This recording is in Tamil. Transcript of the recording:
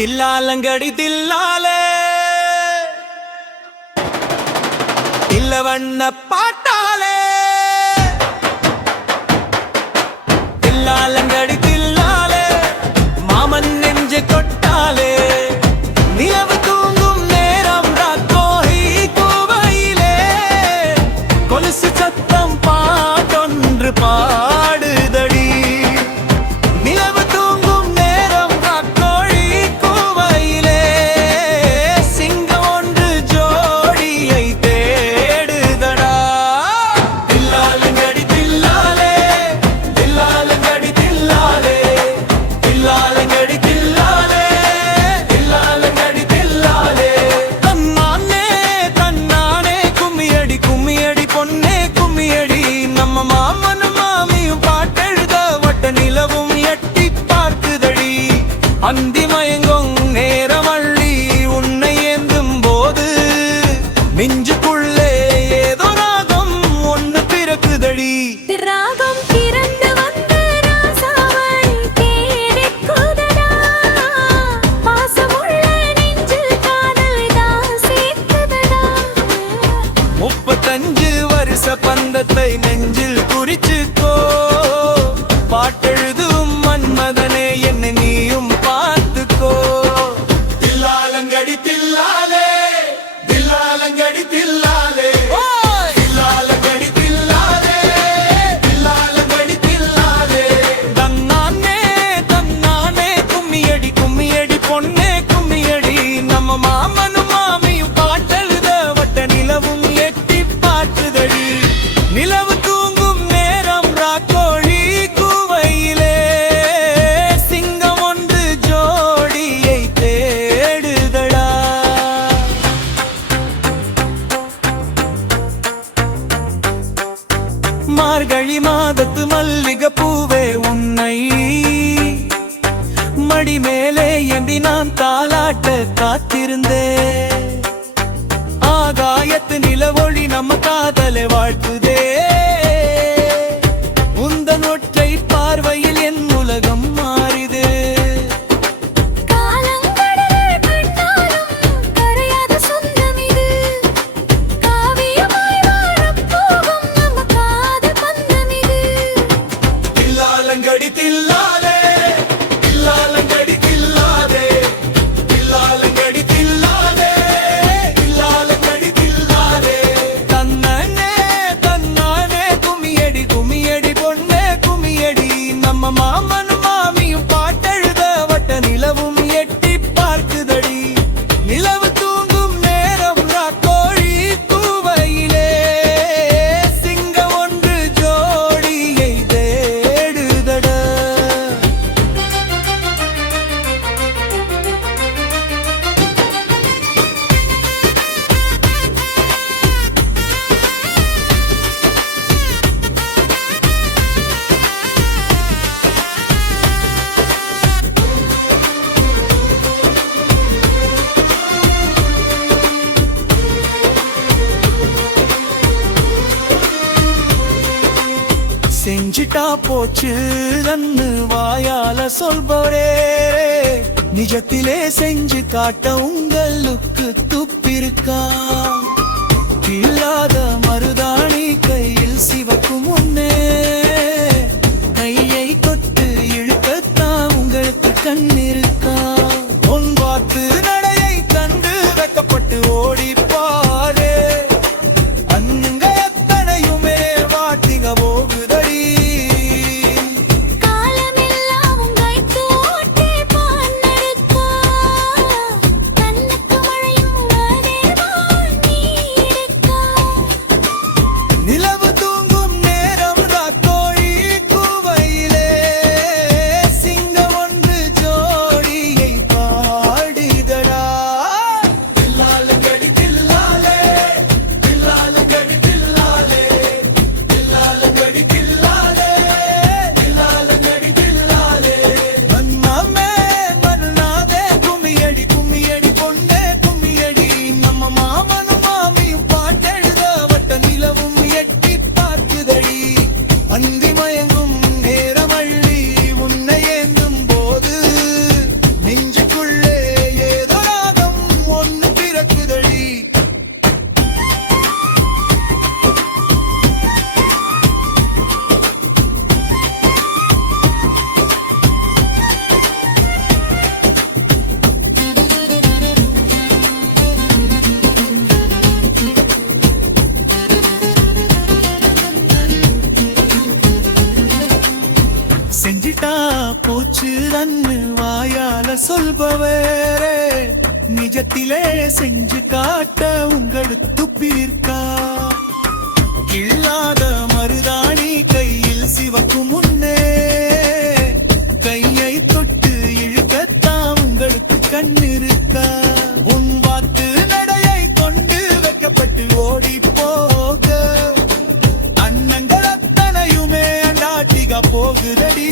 தில்லாலங்கடி தில்லாலே இல்ல வண்ண பாட்டாலே தில்லாலங்கடி தில்லாலே மாமன் நெஞ்சு கொட்டாலே நிலவு தூங்கும் நேரம் ராக்கோஹி கூவையிலே கொலுசு சத்தம் பாட்டொன்று பாடுதடி நிலவு தூங்கும் நேரம் ராக்கோழி கூவையிலே சிங்கம் ஒன்று ஜோடியை தேடுதடா தில்லாலங்கடி தில்லாலே தில்லாலங்கடி தில்லாலே தில்லாலங்கடி தில்லாலே தில்லாலங்கடி தில்லாலே தன்னானே தன்னானே கும்மியடி கும்மியடி பொன்னே கும்மியடி நம்ம மாமனும் மாமியும் பாட்டெழுத வட்ட நிலவும் எட்டி பார்க்குதடி அந்தி மயங்கும் நேரமள்ளி உன்னை ஏந்தும் போது நெஞ்சுக்குள்ளே ஏதோ ராகம் ஒண்ணு பிறக்குதடி ராகம் பிறந்து வந்த ராசாவை தேடிக் குதடா பாசமுள்ள நெஞ்சில் காதல் தான் சேர்க்குதடா 35 வருஷ பந்தத்தை நெஞ்சில் குறிச்சுக்கோ பாட்டெழுதும் மன்மதனே என்னை நீயும் பார்த்துக்கோ தில்லாலங்கடி தில்லாலே தில்லாலங்கடி தில்லாலே தில்லாலங்கடி தில்லாலே தில்லாலங்கடி தில்லாலே தன்னானே தன்னானே கும்மியடி கும்மியடி பொன்னே கும்மியடி நம்ம மாமனும் மாமியும் பாட்டெழுத வட்ட நிலவும் எட்டி பார்க்குதடி நிலவு தூங்கும் நேரம் ராக்கோழி கூவையிலே சிங்கம் ஒன்று ஜோடியை தேடுதடா மார்கழி மாதத்து மல்லிகை பூவே உன்னை மடி மேலே ஏந்தி நான் தாலாட்ட காத்திருந்தேன் ஆகாயத்து நிலவொளி நம்ம காதலை வாழ்த்துதே உந்தன் ஒற்றை பார்வையில் என் உலகம் மாறிது காலங்கடலே கண்டாலும் கரையாத சொந்தம் இது காவியமாய் வாழப்போகும் நம்ம காதல் பந்தம் இது தில்லாலங்கடி தில்லாலே தில்லாலங்கடி தில்லாலே தில்லாலங்கடி தில்லாலே தில்லாலங்கடி தில்லாலே தன்னானே தன்னானே கும்மியடி கும்மியடி பொன்னே கும்மியடி நம்ம மாமனும் மாமியும் பாட்டெழுத வட்ட நிலவும் எட்டி பார்க்குதடி நிலவு தூங்கும் நேரம் ராக்கோழி கூவையிலே சிங்கம் ஒன்று ஜோடியை தேடுதடா செஞ்சிட்டா போச்சு தன்னு வாயால சொல்பவரே நிஜத்திலே செஞ்சு காட்ட உங்களுக்கு துப்பிருக்கா இல்லாத மருதாணி கையில் சிவக்கும் முன்னே கையை கொத்து இழுக்கத்தான் உங்களுக்கு கண்ணிருக்கா உன் பார்த்து நடையை கண்டு வெக்கப்பட்டு ஓடிப்பாரே அங்க எத்தனையுமே வாட்டிங்க போகுதடி காலமெல்லாம் உங்கை தோட்டே பான்னெடுக்கா கண்ணுக்கு மழையும் வரேவா நீ போச்சு ரன்னு வாயால சொல்பவரே நிஜத்திலே செஞ்சு காட்ட உங்களுக்கு துப்பியிருக்கா இல்லாத மருதாணி கையில் சிவக்கும் முன்னே கையை தொட்டு இழுக்கத்தான் உங்களுக்கு கண்ணிருக்கா உன் வாத்து நடையை கொண்டு வைக்கப்பட்டு ஓடி போக அண்ணங்கள் அத்தனையுமே அண்டாட்டிக போகுதடி